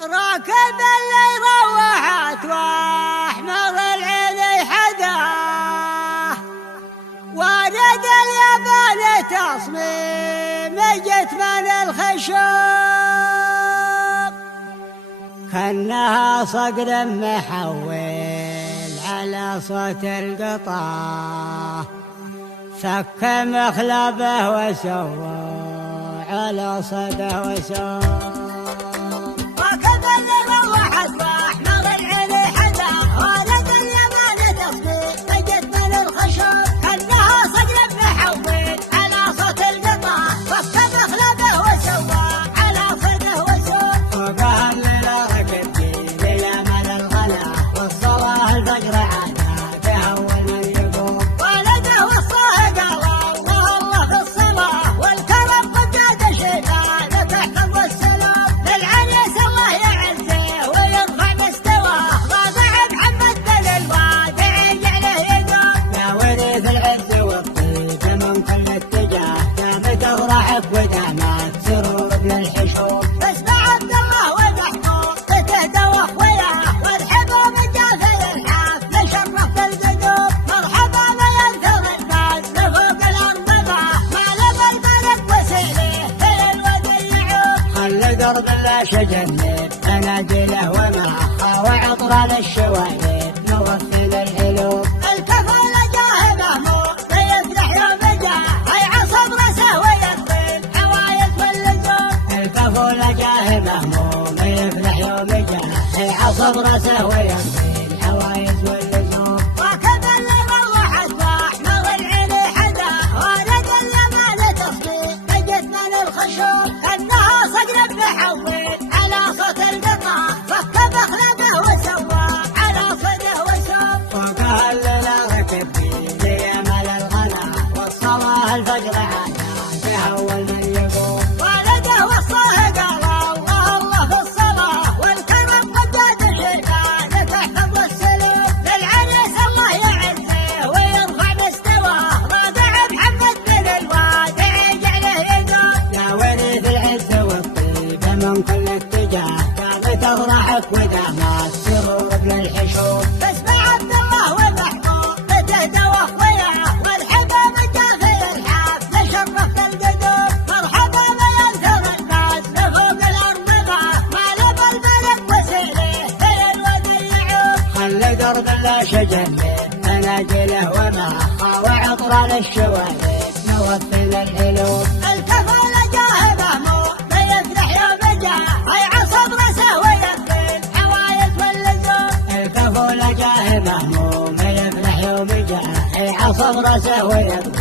راكب اللي روحت واحمر العين حداه، ورد اليابان تصميم جت من الخشب، كأنها صقر محول على صوت القطا، فك مخلبه وسوى على صده وسوى. ودعمات سرور للحشوم، اسمع عبد الله ومحمود تهدى واخوياه، والحبوب جافل الحافل شرفت القدوم، مرحبا بينثر الناس لفوق الارمبه، ما لبى البلد وسيله في الودي يعوم، خلي درب لا شجنب اناديله ومعها وعطره للشواليد نوفل الحلوم. مهموم يفلح يوم جاه عصب راسه ويمضي الحوايز واللزوم، راكب اللي روحت واحمر العين حداه، ولد اليمن تصديق جت من الخشوم، انها صقر بحوين على صوت القطا، فك مخلبه وسوى على صده وسوم، فوقها الليله ركب في يمل الغلا، والصباح الفجر عاده تهول من يقوم، ولده وصاه قال من كل اتجاه كانت تفرحك ودعمات سرور للحشوم، اسمع عبد الله ومحمود تهدى واخوياه، والحبوب جافل الحافل شرفت القدوم، مرحبا بينثر الناس لفوق الارمبه، ما لبى البلد وسيله في الودي يعوم، خلي درب لا شجنب اناديله ومعها وعطره للشواليد نوفل الحلوم، مهموم يفلح يوم جاه عصب راسه ويبقى